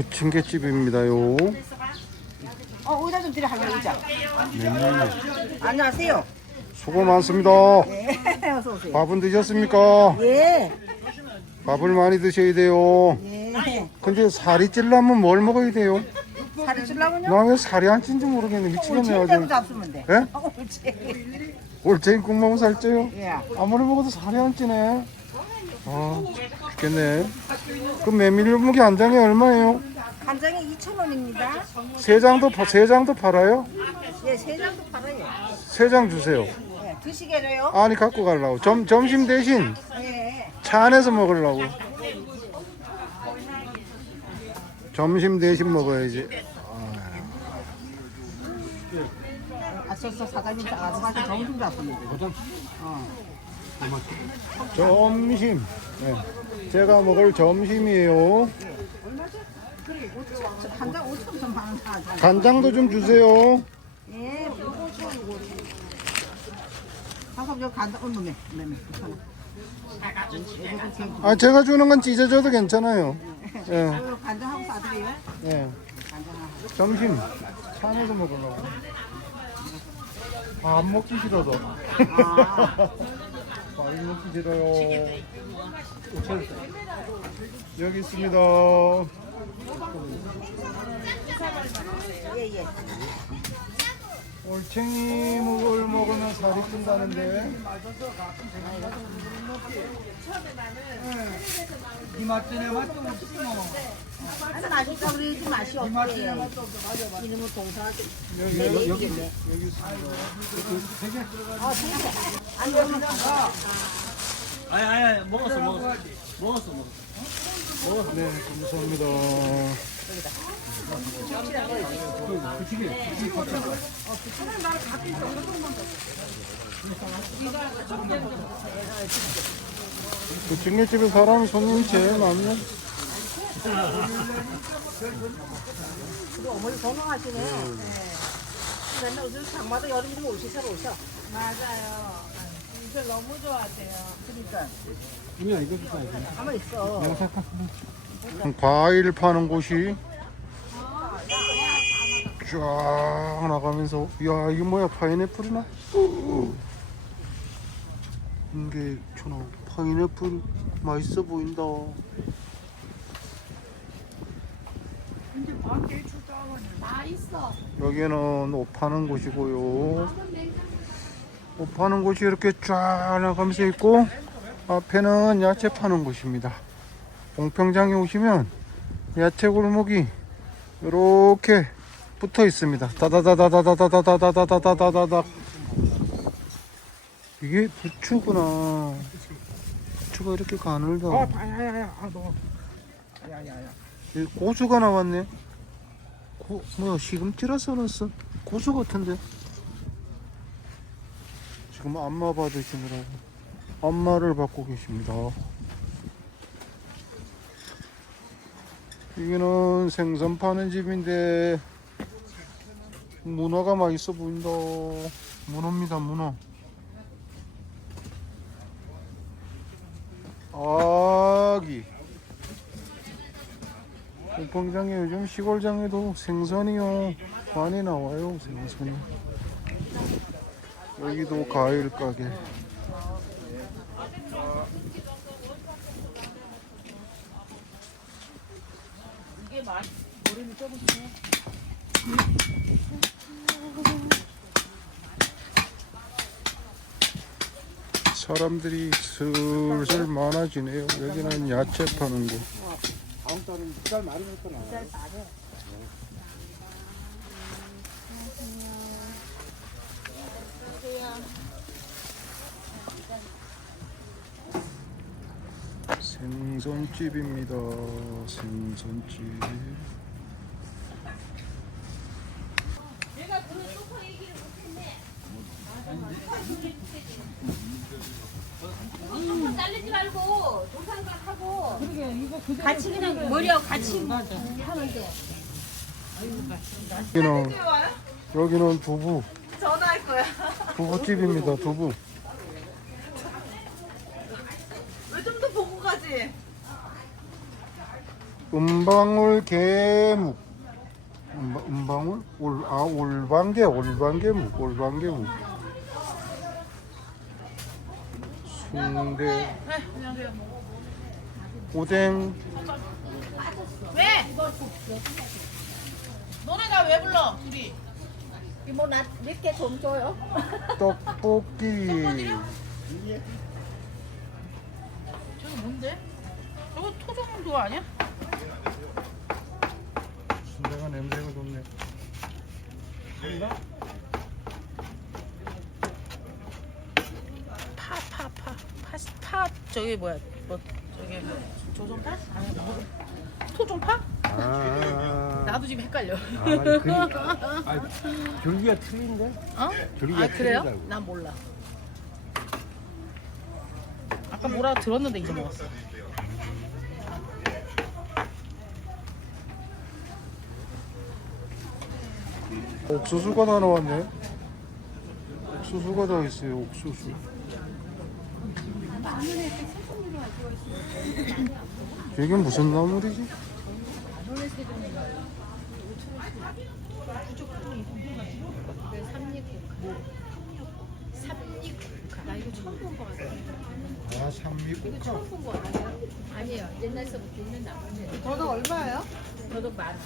부침개집입니다요. 어, 의자 좀 드려 할머니 의자. 네, 안녕하세요. 수고 많습니다. 네, 어서 오세요. 밥은 드셨습니까? 예. 밥을 많이 드셔야 돼요. 예. 근데 살이 찌려면 뭘 먹어야 돼요? 살이 줄라면요? 나 왜 살이 안 찐지 모르겠네. 미치겠네. 올챙이 아주. 잡수면 돼. 예? 어, 올챙이. 올챙이 국 먹으면 살쪄요? 예. 아무리 먹어도 살이 안 찌네. 아, 죽겠네. 그 메밀 무게 한 장에 얼마예요? 한 장에 2,000원입니다. 세 장도, 파- 세 장도 팔아요? 예, 세 장도 팔아요. 세 장 주세요. 예, 드시게요? 아니, 갖고 가려고. 점, 점심 대신 예. 차 안에서 먹으려고. 점심 대신 먹어야지. 아, 저서 사장님 아줌마한테 정신 잡습니다. 점심. 네. 제가 먹을 점심이에요. 한장 5천 원 반은 사. 간장도 좀 주세요. 예, 요거 줘, 요거. 잠깐 요 간다. 어, 네, 네, 네. 괜찮아. 아, 제가 주는 건 찢어져도 괜찮아요. 예, 요 간장하고 싸드려요? 예. 점심 차 안에서 먹으려고. 아, 안 먹기 싫어서. 아. 많이 먹기 싫어요. 여기 있습니다. 올챙이 목을 먹으면 살이 찐다는데. 이 맛전에 맛도 없어. 아니, 맛있다 그러지 맛이 없어. 이름은 동사하게. 여기, 여기, 여기. 여기 세 개. 아, 세 개. 아니, 아니, 아니, 먹었어, 먹었어. 먹었어, 먹었어. 어? 네, 감사합니다. 그 중계집에 사람 손님이 제일 많네. 어머니 건강하시네. 네. 맨날 요즘 장마다 여름 좀 오시서 오셔. 맞아요. 이거 너무 좋아하세요. 그러니까. 그냥 이거 주세요. 가만 있어. 과일 파는 곳이 쫙 나가면서 야 이게 뭐야 파인애플이나? 이게 천하 파인애플 맛있어 보인다. 여기는 옷 파는 곳이고요. 옷 파는 곳이 이렇게 쫙 나가면서 있고 앞에는 야채 파는 곳입니다. 봉평장에 오시면 야채 골목이 이렇게 붙어 있습니다. 다다다다다다다다다다다다다다다 이게 부추구나. 부추가 이렇게 가늘다. 야야야, 아, 너. 야야야. 고수가 나왔네. 고, 뭐야 시금치라서 넣었어. 고수 같은데. 지금 안마 받으시느라고 안마를 받고 계십니다. 여기는 생선 파는 집인데 문어가 맛있어 보인다. 문어입니다, 문어. 아기. 공방장에 요즘 시골장에도 생선이요 많이 나와요 생선이 여기도 과일 가게 사람들이 슬슬 많아지네요 여기는 야채 파는 곳 생선집입니다. 생선집. 잘리지 말고 동상가 하고 같이 그냥 머리하고 같이 하면 돼. 여기는 여기는 두부. 전화할 거야. 두부집입니다. 두부. 왜 좀 더 보고 가지? 음방울 개묵 음, 음방울 올, 아 올방개 올방개묵 올방개묵 순대 오뎅 왜? 너네가 왜 불러? 둘이. 이모 나 늦게 좀 줘요. 떡볶이 저거 뭔데? 저거 토종 그거 아니야? 순대가 냄새가 좋네 파, 파, 파. 파, 파, 저기 뭐야? 뭐, 저기 뭐, 조종파? 아니, 뭐, 토종파? 아, 나도 지금 헷갈려. 아, 그러니까. 아, 줄기가 틀린데? 어? 조리가 아, 그래요? 틀리다고. 난 몰라. 아까 뭐라 들었는데 이제 먹었어. 옥수수가 다 나왔네 옥수수가 다 있어요 옥수수 이게 무슨 나물이지? 나 이거 처음 본 거 같아. 아 산미국화 처음 본거 아니에요? 아니에요. 옛날서부터 있는 나무인데. 저도 얼마예요? 저도 많지.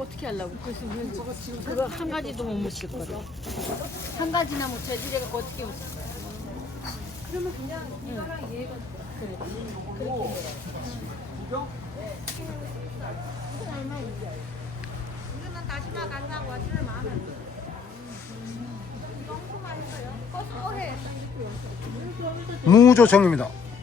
어떻게 하려고? 그래서 왜 그거 지금 그거 한 가지도 못 묻힐 거를. 한 가지나 못 찾지. 내가 어떻게 웃어? 그러면 그냥 이거랑 얘가 그래. 그렇게 해. 이거는 다시마 간장 와지를 많아. 고소해. 무조청입니다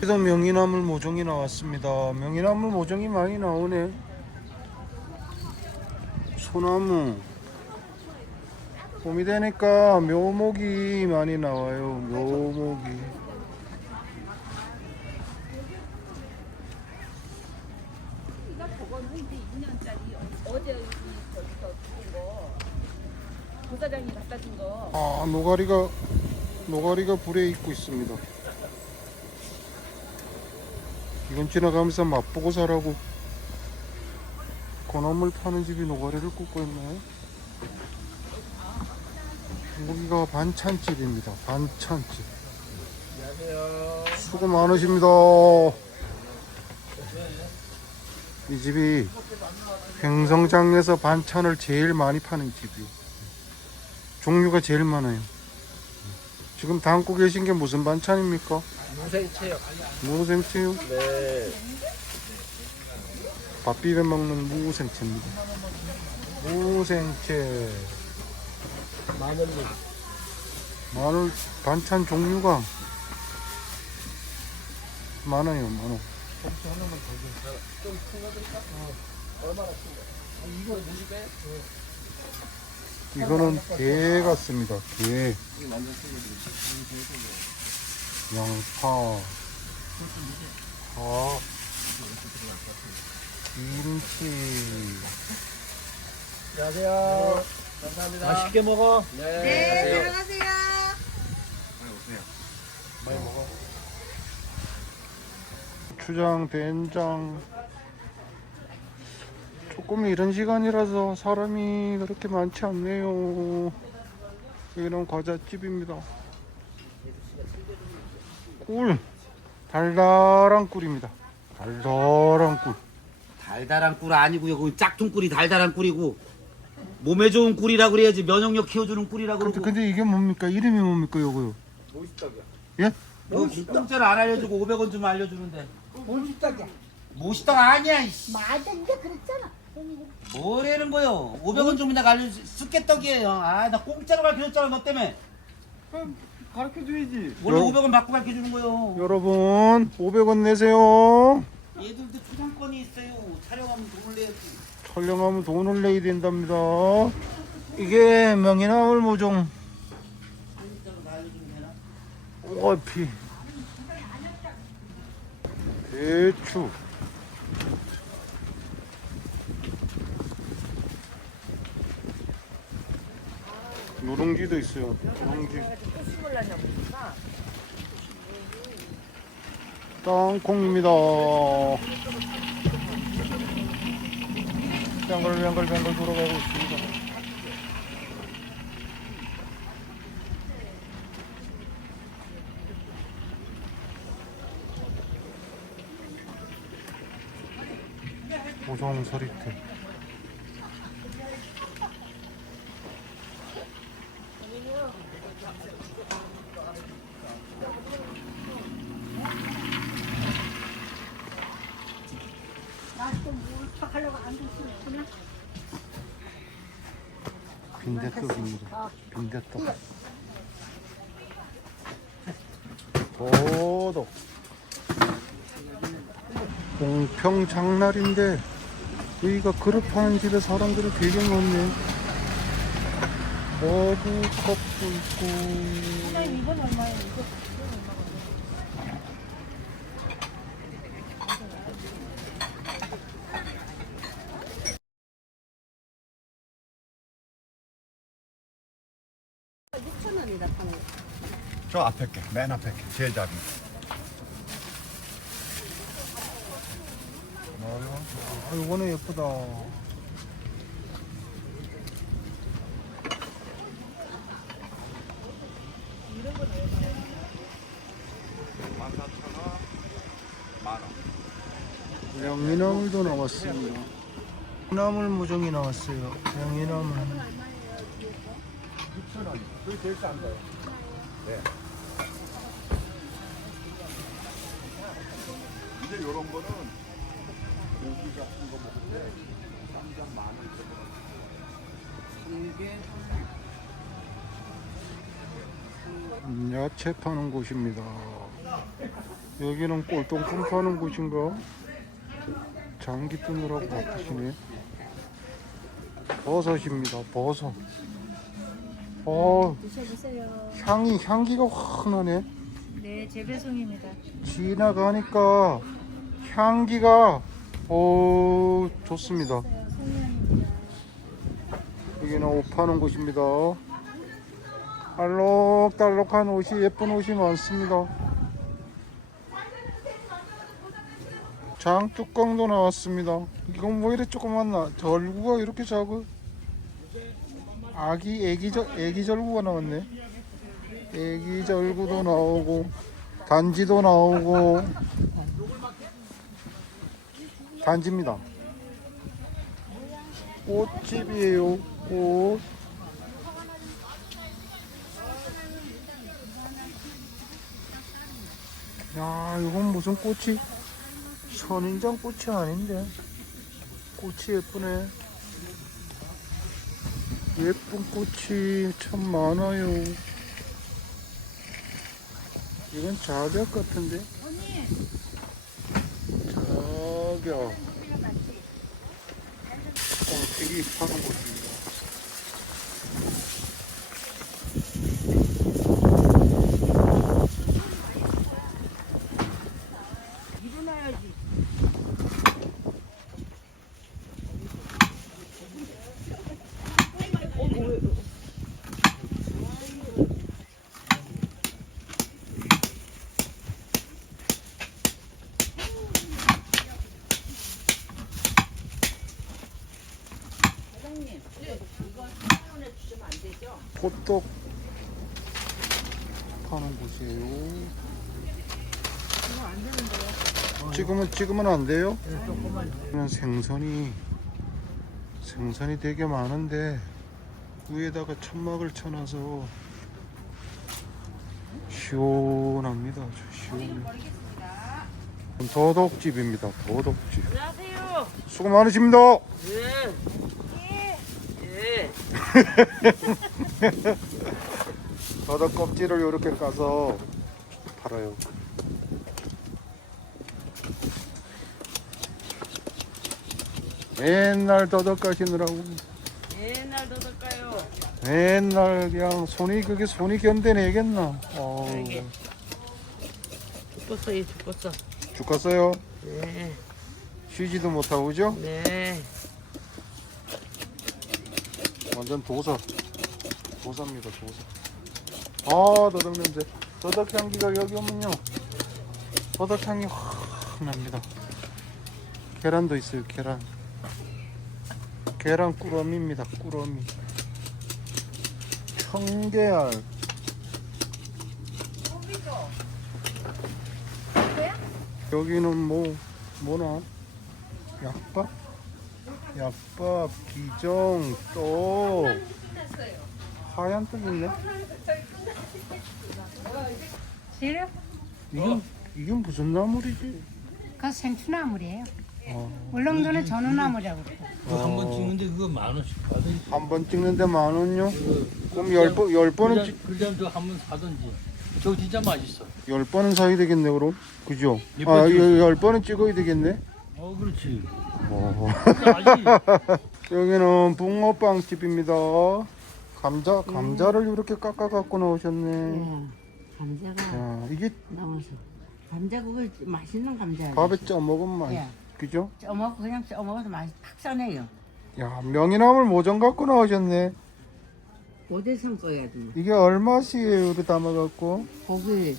래도 명이나물 모종이 나왔습니다. 명이나물 모종이 많이 나오네. 소나무. 봄이 되니까 묘목이 많이 나와요. 묘목이. 아, 노가리가 노가리가 불에 익고 있습니다. 이건 지나가면서 맛보고 사라고 건어물 파는 집이 노가리를 굽고 있나요? 여기가 반찬집입니다. 반찬집. 수고 많으십니다. 이 집이 횡성장에서 반찬을 제일 많이 파는 집이에요. 종류가 제일 많아요. 지금 담고 계신 게 무슨 반찬입니까? 무생채요. 무생채요? 네. 밥 비벼 먹는 무생채입니다. 무생채. 마늘로. 마늘 반찬 종류가 많아요, 많아. 이거는 게 같습니다. 게. 양파, 밥, 김치. 안녕하세요. 감사합니다. 맛있게 먹어. 네. 안녕하세요. 추장, 된장. 조금 이런 시간이라서 사람이 그렇게 많지 않네요. 여기는 과자집입니다. 꿀. 달달한 꿀입니다. 달달한 꿀. 달달한 꿀 아니고요. 그 짝퉁 꿀이 달달한 꿀이고 몸에 좋은 꿀이라 그래야지 면역력 키워주는 꿀이라 근데, 그러고. 근데 이게 뭡니까? 이름이 뭡니까, 요거요? 예? 너 공짜로 안 알려주고 500원 좀 알려주는데. 모시떡이야. 모시떡 아니야. 이씨. 맞아, 이제 그랬잖아. 뭐래는 거요? 500원 좀 그냥 알려 쑥개떡이에요. 아, 나 공짜로 가르쳐줬잖아, 너 때문에. 가르쳐 줘야지. 원래 여- 500원 받고 가르쳐 주는 거요. 여러분 500원 내세요 얘들도 초상권이 있어요. 촬영하면 돈을 내야지. 촬영하면 돈을 내야 된답니다 이게 명이나물 모종 어피 대추 누룽지도 있어요. 누룽지. 땅콩입니다. 뱅글뱅글뱅글 돌아가고 있습니다. 오종 서리태 빈대떡 도덕 공평 장날인데 여기가 그릇 파는 집에 사람들이 되게 많네. 어부 컵도 있고. 이건 얼마예요? 이거 저 앞에 게, 맨 앞에 게, 제일 작은. 아 이거는 예쁘다. 명이나물도 나왔습니다. 나물 무종이 나왔어요. 명이나물 그게 제일 싼 거요. 네. 근데 요런 거는 고기 같은 거 먹을 때 쌈장 마늘 야채 파는 곳입니다. 여기는 꼴똥품 파는 곳인가? 장기 뜨느라고 바쁘시네. 버섯입니다. 버섯. 어, 드셔보세요. 향이 향기가 확 나네. 네, 재배송입니다. 지나가니까 향기가 오 좋습니다. 송년입니다. 여기는 옷 파는 곳입니다. 알록달록한 옷이 예쁜 옷이 많습니다. 장 뚜껑도 나왔습니다. 이건 뭐 이래 조그맣나? 절구가 이렇게 작아? 아기 애기 절 애기 절구가 나왔네. 애기 절구도 나오고 단지도 나오고 단지입니다. 꽃집이에요. 꽃. 야, 이건 무슨 꽃이? 선인장 꽃이 아닌데. 꽃이 예쁘네. 예쁜 꽃이 참 많아요. 이건 자벽 같은데? 자벽. 꽁튀기 파는 곳입니다. 호떡 파는 곳이에요. 지금은 지금은 안 돼요? 그냥 생선이 생선이 되게 많은데 위에다가 천막을 쳐놔서 시원합니다. 아주 시원해. 도덕집입니다. 도덕집. 안녕하세요. 수고 많으십니다. 예. 예. 도덕 껍질을 이렇게 까서 팔아요. 맨날 도덕 까시느라고 옛날 도덕가요. 맨날 그냥 손이 그게 손이 견뎌내겠나? 어우, 그러게. 죽었어, 얘 죽었어. 죽겠어요. 네. 쉬지도 못하고 그죠? 네. 완전 도사. 도사입니다 도사. 아 도덕 냄새 도덕 향기가 여기 오면요. 도덕 향이 확 납니다. 계란도 있어요 계란. 계란 꾸러미입니다 꾸러미. 청계알. 여기는 뭐 뭐나? 약밥 약밥, 기정, 떡 하얀 떡 있네? 이게, 이게 무슨 나물이지? 그거 생추나물이에요. 어, 울릉도는 전우나물이라고 그래요. 한번 찍는데 그거 만 원씩 받으니. 한번 찍는데 만 원요? 그럼 열 번, 열 번은, 찍- 그다음 저한 번 사든지. 저거 진짜 맛있어. 열 번은 사야 되겠네, 그럼? 그죠? 몇 아, 번 찍었어? 열, 열 번은 찍어야 되겠네? 어 그렇지. 어. 여기는 붕어빵 집입니다. 감자, 감자를 이렇게 깎아 갖고 나오셨네. 예. 감자가 야, 이게 남아서. 감자 그거 맛있는 감자. 밥에 쪄 먹으면 맛, 예. 그죠? 쪄먹고 그냥 쪄먹어도 맛이 탁 싸네요. 야, 명이나물 모종 갖고 나오셨네. 오대성 거야, 좀. 이게 얼마씩이에요, 이렇게 담아 갖고? 고기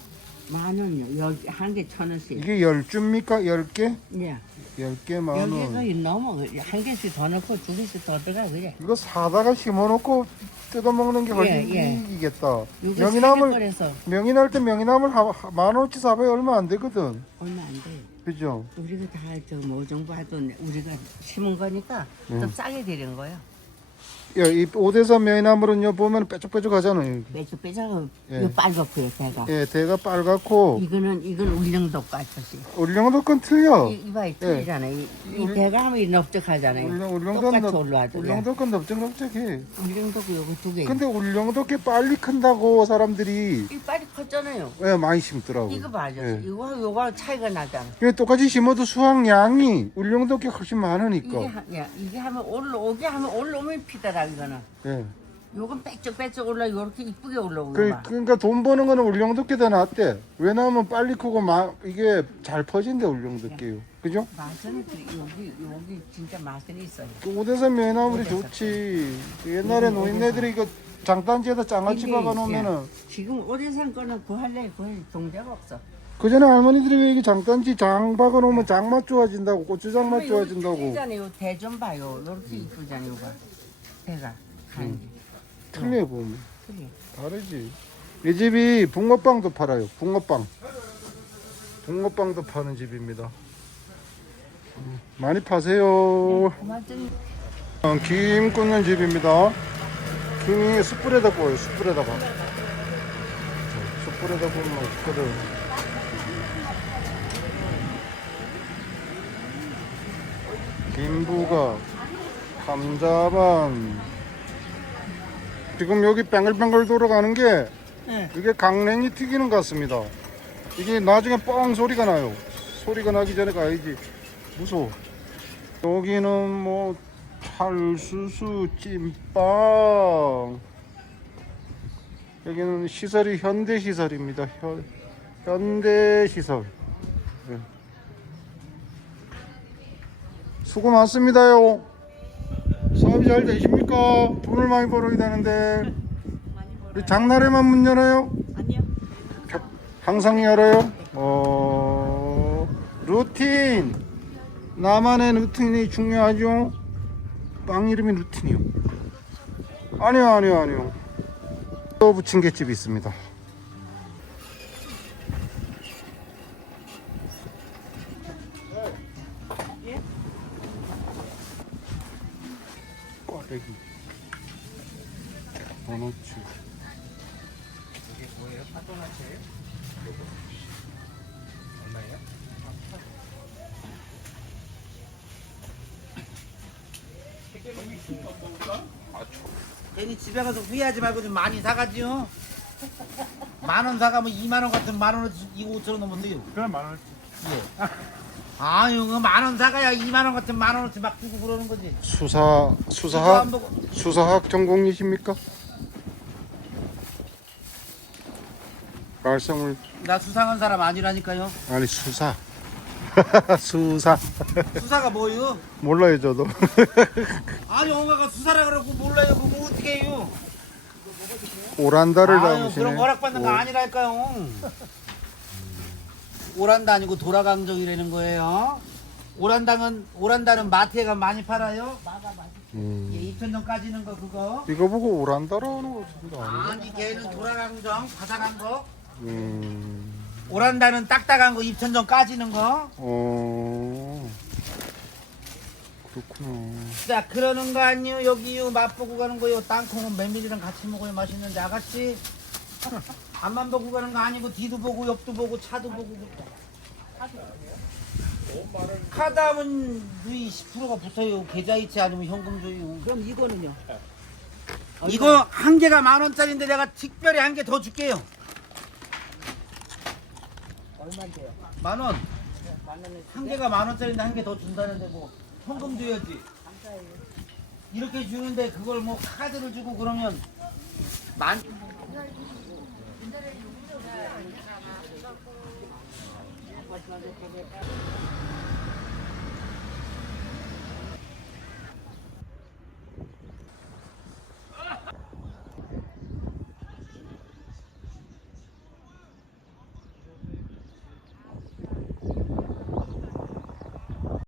만 원요. 여기 한 개 천 원씩. 이게 열 줍니까? 열 개? 예. 열 개만 여기가 원. 넘어. 한 개씩 더 넣고 두 개씩 더 들어가 그래. 이거 사다가 심어놓고 뜯어먹는 게 훨씬 예, 예. 이익이겠다. 요게 명이나물, 명이날 때 명이나물 하- 하- 만 원치 사봐야 얼마 안 되거든. 얼마 안 돼. 그죠? 우리가 다저 모종부 하던 우리가 심은 거니까 좀 싸게 드린 거예요. 야, 이 오대산 명이나물은요, 보면 뾰족뾰족하잖아요. 빼짝빼짝 예. 이거 빨갛고요, 배가. 예, 대가 빨갛고, 이거는 이건 울릉도 까듯이. 울릉도 건 틀려. 이, 이봐, 이 틀리잖아요. 이, 이 배가 하면 이 넓적하잖아요. 울릉, 똑같이 울릉도, 올라와도. 울릉도 건 넓적넓적해. 울릉도고 요거 두 개. 근데 울릉도 게 빨리 큰다고 사람들이 이 빨리 컸잖아요. 예, 많이 심더라고. 이거 맞아. 예. 이거 요거 차이가 나잖아. 이게 똑같이 심어도 수확량이 울릉도 게 훨씬 많으니까. 이게 하, 야, 이게 하면 올라오게 하면 올라오면 피더라 이거는. 예. 요건 빽쩍빽쩍 올라 요렇게 이쁘게 올라오고 그, 봐. 그러니까 돈 버는 거는 울릉도 게더 낫대. 왜냐하면 빨리 크고 마, 이게 잘 퍼진대 울릉도 게요. 그죠? 맛은 그 여기 여기 진짜 맛은 있어요. 그 오대산 오대산. 좋지. 그 옛날에 노인네들이 이거 장단지에다 장아찌 근데, 박아 놓으면은 지금 오래산 거는 구할래 구할 동자가 없어. 그 전에 할머니들이 왜 이게 장단지 장 박아 놓으면 장맛 좋아진다고 고추장 맛 좋아진다고 잖아요 대좀 봐요. 이렇게 이쁘잖아요, 이거. 배가 가는 게. 틀려 보면 그래. 다르지. 이 집이 붕어빵도 팔아요. 붕어빵. 붕어빵도 파는 집입니다. 음, 많이 파세요. 그만 좀 어, 김 굽는 집입니다. 김이 숯불에다 구워요. 숯불에다가. 숯불에다 구우면 맛있거든. 김부각, 감자반. 지금 여기 뱅글뱅글 돌아가는 게 네. 이게 강냉이 튀기는 것 같습니다. 이게 나중에 뻥 소리가 나요. 소리가 나기 전에 가야지. 무서워. 여기는 뭐 찰수수 찐빵 여기는 시설이 현대 시설입니다 현, 현대 시설 예. 수고 많습니다요 잘 되십니까? 돈을 많이 벌어야 되는데 우리 장날에만 문 열어요? 아니요. 항상 열어요? 어... 루틴 나만의 루틴이 중요하죠? 빵 이름이 루틴이요 아니요 아니요 아니요 또 부침개집이 있습니다 뚝배기 도너츠 이게 뭐예요? 파도나츠예요? 얼마예요? 아, 괜히 집에 가서 후회하지 말고 좀 많이 사가지요. 만 원 사가면 2만 원 같은 만 원어치 이거 5천 원 넘었네요. 그럼 만원 예. 아유, 그 만 원 사가야 2만 원 같은 만 원어치 막 주고 그러는 거지. 수사 수사학 보고 수사학 전공이십니까? 말씀을 나 수상한 사람 아니라니까요. 아니 수사 수사 수사가 뭐요? 몰라요 저도 아니 엄마가 수사라 그러고 몰라요. 그거 어떻게 해요? 오란다를 아유. 그런 허락받는 거 아니랄까요. 오란다 아니고 도라강정이라는 거예요. 오란당은 오란다는 마트에 가면 많이 팔아요. 음. 예, 2천 원 까지는 거 그거. 이거 보고 오란다라는 거 같은데 아닌가? 아니 걔는 도라강정 바삭한 거. 음. 오란다는 딱딱한 거 2천 원 까지는 거. 어. 그렇구나. 자 그러는 거 아니요 여기요 맛보고 가는 거요 땅콩은 메밀이랑 같이 먹어야 맛있는데 아가씨 앞만 보고 가는 거 아니고 뒤도 보고 옆도 보고 차도 보고 카드하면 누이 10%가 붙어요 계좌이체 아니면 현금 줘요 그럼 이거는요? 이거 한 개가 만 원짜리인데 내가 특별히 한 개 더 줄게요 얼마인데요? 만 원. 한 개가 만 원짜리인데 한 개 더 준다는데 뭐 현금 줘야지. 이렇게 주는데 그걸 뭐 카드를 주고 그러면 만. 哎，你看啊，这个，我昨天看的。